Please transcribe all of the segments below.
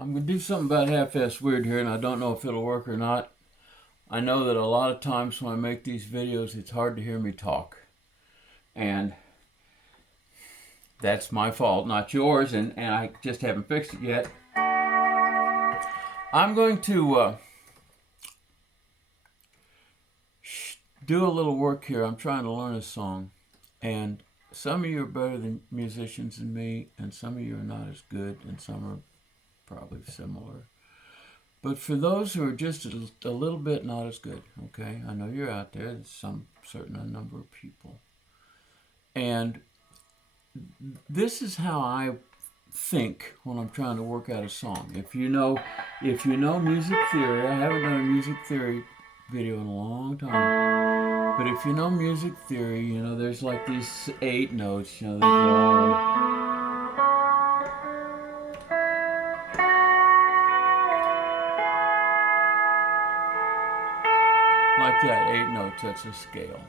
I'm going to do something about half-assed weird here, and I don't know if it'll work or not. I know that a lot of times when I make these videos, it's hard to hear me talk. And that's my fault, not yours, and I just haven't fixed it yet. I'm going to do a little work here. I'm trying to learn a song. And some of you are better than musicians than me, and some of you are not as good, and some are probably similar. But for those who are just a little bit not as good, okay, I know you're out there. There's some certain number of people. And this is how I think when I'm trying to work out a song. If you know music theory, I haven't done a music theory video in a long time. But if you know music theory, there's like these 8 notes, there's like that 8 notes, that's a scale.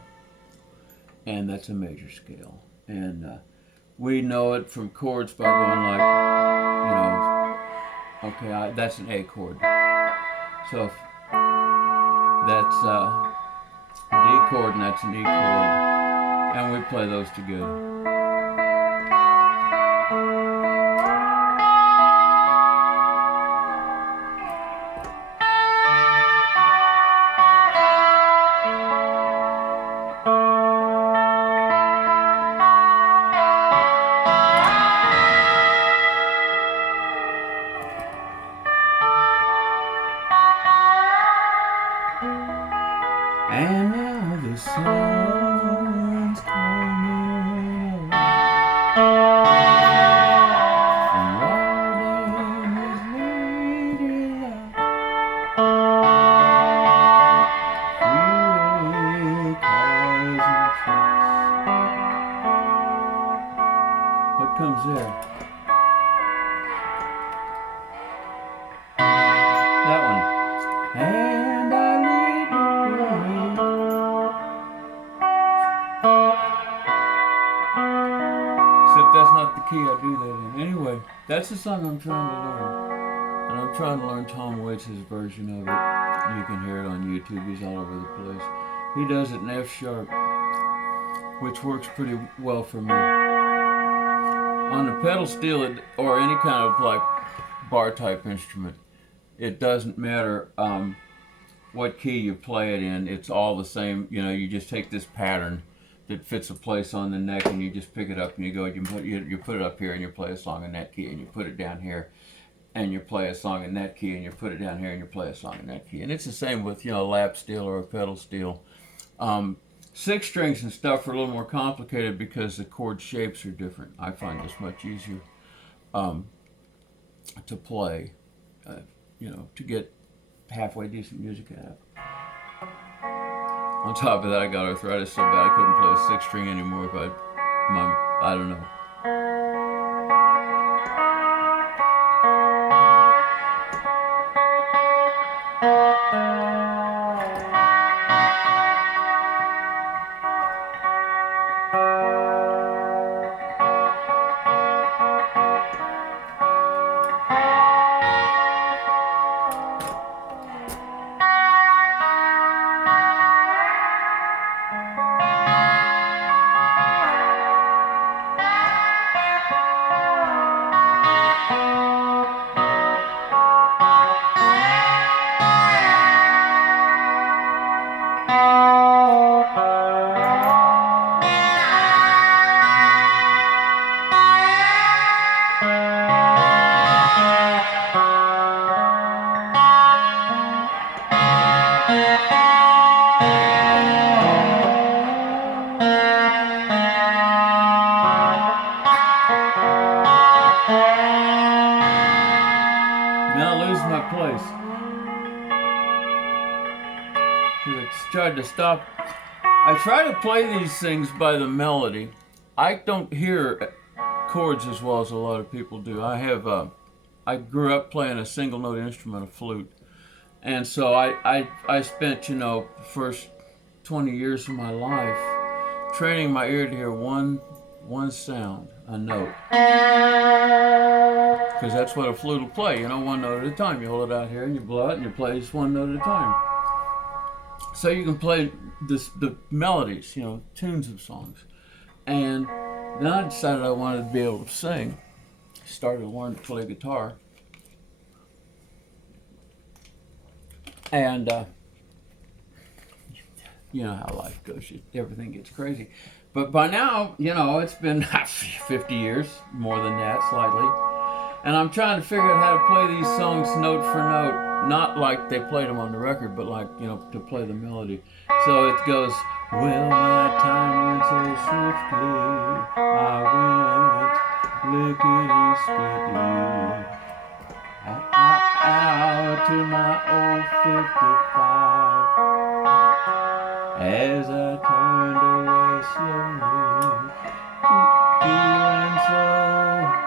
And that's a major scale. And we know it from chords by going like, okay, that's an A chord. So if that's D chord and that's an E chord. And we play those together. And now the sun's coming up, and riding his lady luck, freeway cars and trucks. What comes there? That one. And I lead the parade. Except that's not the key I do that in. Anyway, that's the song I'm trying to learn. And I'm trying to learn Tom Waits' version of it. You can hear it on YouTube. He's all over the place. He does it in F sharp, which works pretty well for me. On the pedal steel or any kind of like bar type instrument, it doesn't matter what key you play it in. It's all the same. You just take this pattern that fits a place on the neck, and you just pick it up and you go. You put it up here and you play a song in that key, and you put it down here and you play a song in that key, and you put it down here and you play a song in that key. And it's the same with a lap steel or a pedal steel. 6 strings and stuff are a little more complicated because the chord shapes are different. I find this much easier to play, to get halfway decent music out of. On top of that, I got arthritis so bad I couldn't play a 6 string anymore. I don't know. Now I lose my place. It's tried to stop. I try to play these things by the melody. I don't hear chords as well as a lot of people do. I grew up playing a single note instrument, a flute. And so I spent, the first 20 years of my life training my ear to hear 1, one sound, a note. Because that's what a flute will play, one note at a time. You hold it out here and you blow it and you play just one note at a time. So you can play the melodies, tunes of songs. And then I decided I wanted to be able to sing. Started learning to play guitar. And you know how life goes. Everything gets crazy. But by now, it's been 50 years, more than that, slightly. And I'm trying to figure out how to play these songs note for note. Not like they played them on the record, but like, to play the melody. So it goes, well, my time went so swiftly, I went lickety-spitty, out to my old 55, as I turned away slowly, feeling so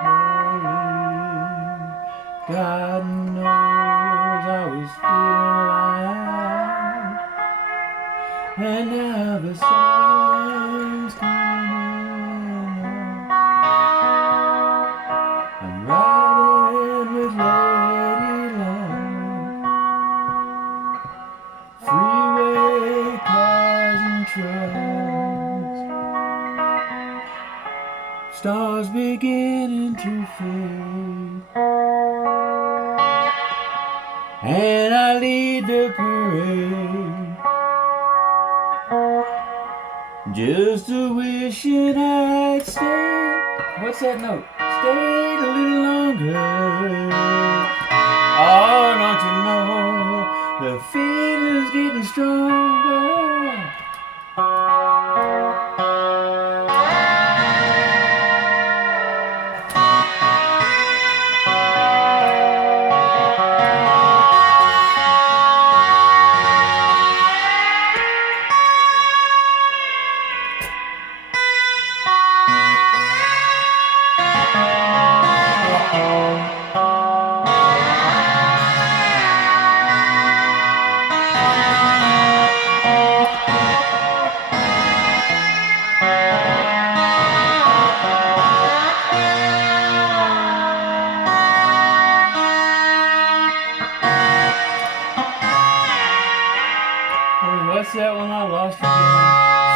holy. God knows I was feeling alive, and now the sun's coming up. I'm riding with Lady Luck, freeway cars and trucks, stars beginning to fade, and I lead the parade, just a wishing I'd stayed. What's that note? Stayed a little longer. Oh, don't you know the feeling's getting stronger? What's that one I lost again?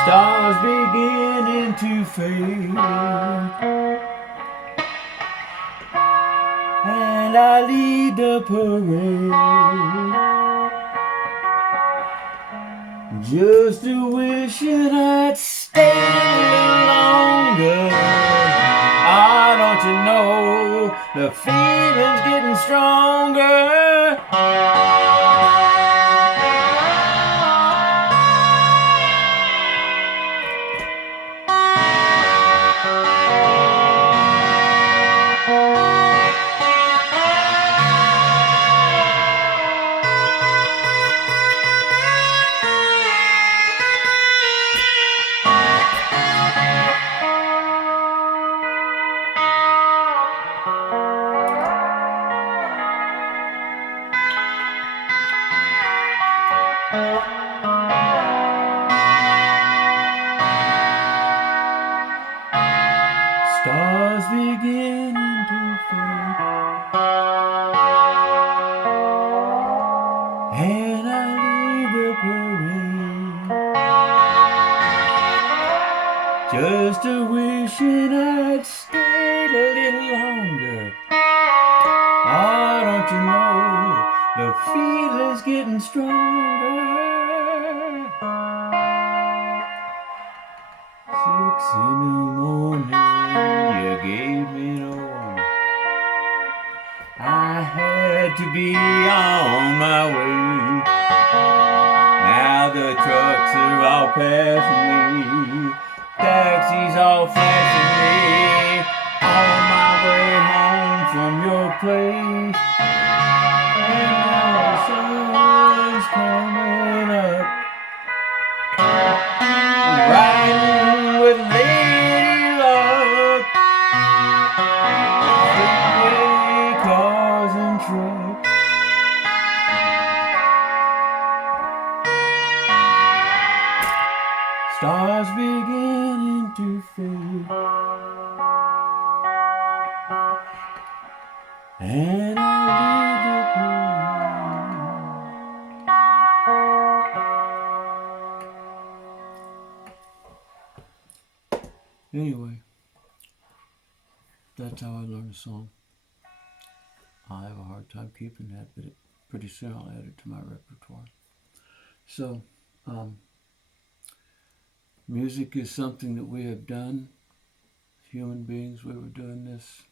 Stars beginning to fade, and I lead the parade, just a wishing I'd stayed a little longer. Ah, don't you know the feeling's getting stronger? Stars beginning to fade, and I lead the parade, just a wishing I'd stayed a little longer. Oh, don't you know the feeling's getting stronger? 6 in the morning, you gave me no warning. I had to be on my way. Now the trucks are all passing me, taxis all flashing me, on my way home from your place. And now the sun's coming up, I'm riding with Lady Luck, freeway cars and trucks, stars beginning to fade. that's how I learned a song. I have a hard time keeping that, but pretty soon I'll add it to my repertoire. So, music is something that we have done. Human beings, we were doing this.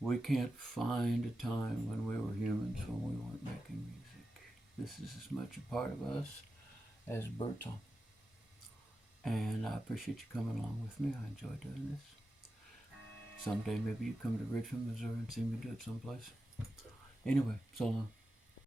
We can't find a time when we were humans when we weren't making music. This is as much a part of us as Bertolt. And I appreciate you coming along with me. I enjoy doing this. Someday maybe you come to Richmond, Missouri and see me do it someplace. Anyway, so long.